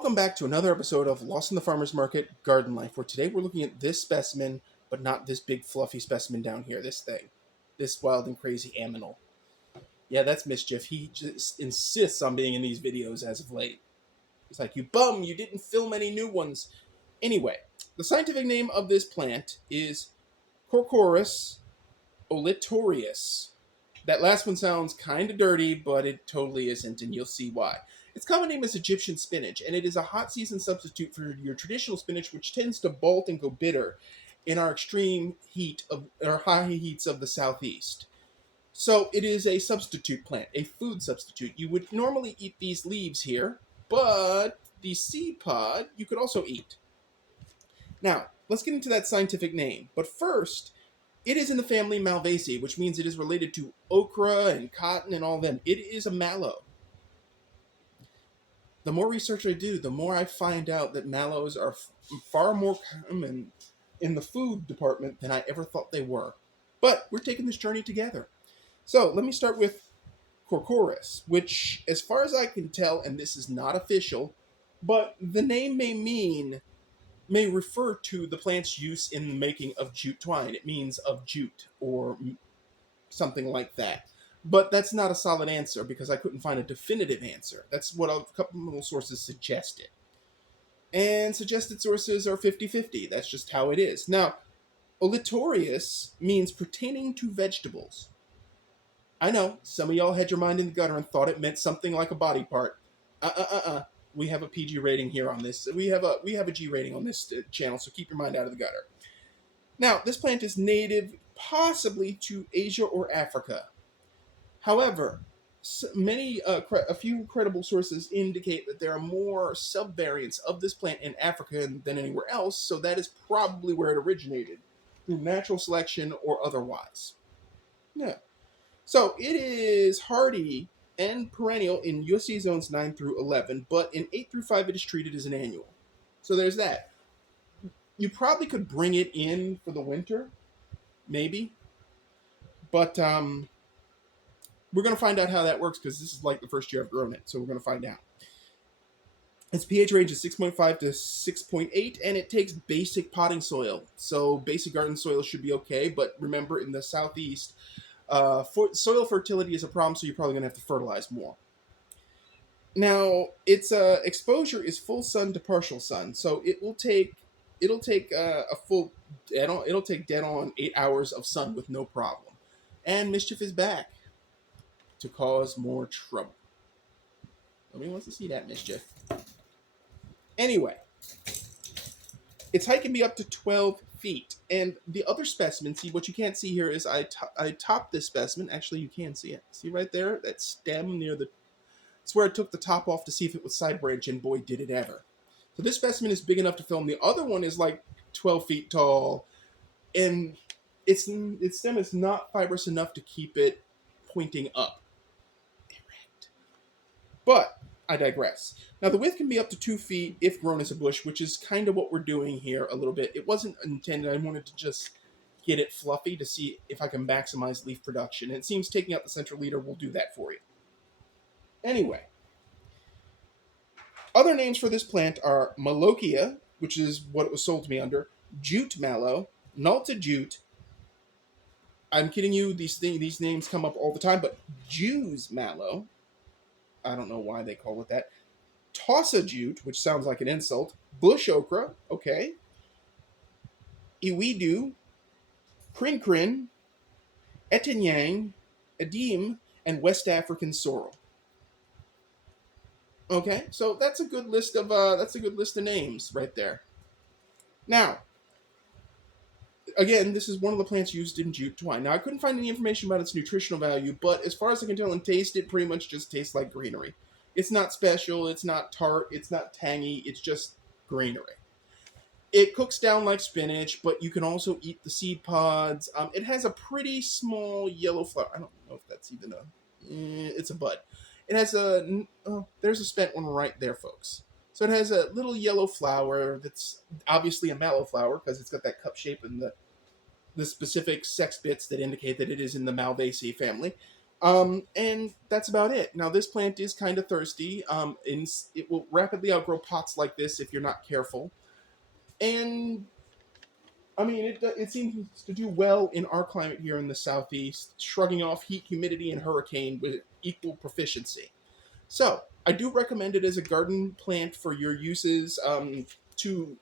Welcome back to another episode of Lost in the Farmer's Market Garden Life, where today we're looking at this specimen, but not this big fluffy specimen down here, this thing. This wild and crazy aminal. Yeah, that's Mischief. He just insists on being in these videos as of late. He's like, you bum, you didn't film any new ones. Anyway, the scientific name of this plant is Corchorus olitorius. That last one sounds kind of dirty, but it totally isn't, and you'll see why. Its common name is Egyptian spinach, and it is a hot season substitute for your traditional spinach, which tends to bolt and go bitter in our extreme heat of our high heats of the southeast. So it is a substitute plant, a food substitute. You would normally eat these leaves here, but the seed pod you could also eat. Now, let's get into that scientific name. But first, it is in the family Malvaceae, which means it is related to okra and cotton and all of them. It is a mallow. The more research I do, the more I find out that mallows are far more common in the food department than I ever thought they were. But we're taking this journey together. So let me start with Corchorus, which, as far as I can tell, and this is not official, but the name may refer to the plant's use in the making of jute twine. It means of jute or something like that. But that's not a solid answer because I couldn't find a definitive answer. That's what a couple of sources suggested. And suggested sources are 50-50. That's just how it is. Now, olitorius means pertaining to vegetables. I know, some of y'all had your mind in the gutter and thought it meant something like a body part. We have a PG rating here on this. We have a G rating on this channel, so keep your mind out of the gutter. Now, this plant is native possibly to Asia or Africa. However, a few credible sources indicate that there are more subvariants of this plant in Africa than anywhere else, so that is probably where it originated, through natural selection or otherwise. Yeah. So, it is hardy and perennial in USC zones 9 through 11, but in 8 through 5 it is treated as an annual. So there's that. You probably could bring it in for the winter, maybe, but we're going to find out how that works because this is like the first year I've grown it, so we're going to find out. Its pH range is 6.5 to 6.8, and it takes basic potting soil. So basic garden soil should be okay, but remember in the southeast, soil fertility is a problem, so you're probably going to have to fertilize more. Now, its exposure is full sun to partial sun, so it'll take dead on 8 hours of sun with no problem. And Mischief is back to cause more trouble. Nobody wants to see that, Mischief. Anyway, its height can be up to 12 feet. And the other specimen, see, what you can't see here is I topped this specimen. Actually, you can see it. See right there? That stem near the... It's where I took the top off to see if it was side branch, and boy, did it ever. So this specimen is big enough to film. The other one is like 12 feet tall, and its stem is not fibrous enough to keep it pointing up. But I digress. Now, the width can be up to 2 feet if grown as a bush, which is kind of what we're doing here a little bit. It wasn't intended. I wanted to just get it fluffy to see if I can maximize leaf production. And it seems taking out the central leader will do that for you. Anyway, other names for this plant are Molokia, which is what it was sold to me under, Jute mallow, Nalta jute. I'm kidding you, these names come up all the time, but Jew's mallow, I don't know why they call it that. Tossa jute, which sounds like an insult. Bush okra, okay. Iwidu, Krin, Etinyang, Edim, and West African sorrel. Okay, so that's a good list of names right there. Now, again, this is one of the plants used in jute twine. Now, I couldn't find any information about its nutritional value, but as far as I can tell and taste, it pretty much just tastes like greenery. It's not special, it's not tart, it's not tangy, it's just greenery. It cooks down like spinach, but you can also eat the seed pods. It has a pretty small yellow flower. I don't know if that's even it's a bud. It has there's a spent one right there, folks. So it has a little yellow flower that's obviously a mallow flower because it's got that cup shape and the specific sex bits that indicate that it is in the Malvaceae family. And that's about it. Now, this plant is kind of thirsty. And it will rapidly outgrow pots like this if you're not careful. And I mean, it seems to do well in our climate here in the southeast, shrugging off heat, humidity, and hurricane with equal proficiency. So, I do recommend it as a garden plant for your uses, to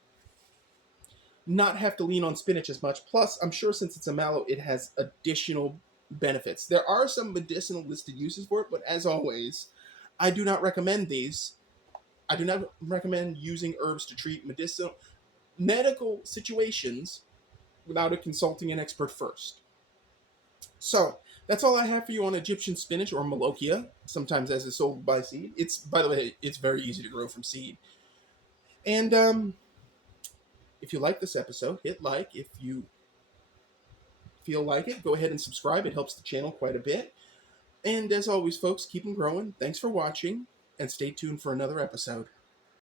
not have to lean on spinach as much. Plus, I'm sure since it's a mallow, it has additional benefits. There are some medicinal listed uses for it, but as always, I do not recommend these. I do not recommend using herbs to treat medical situations without consulting an expert first. So, that's all I have for you on Egyptian spinach or Molokia, sometimes as it's sold by seed. It's, by the way, it's very easy to grow from seed. And if you like this episode, hit like. If you feel like it, go ahead and subscribe. It helps the channel quite a bit. And as always, folks, keep them growing. Thanks for watching, and stay tuned for another episode.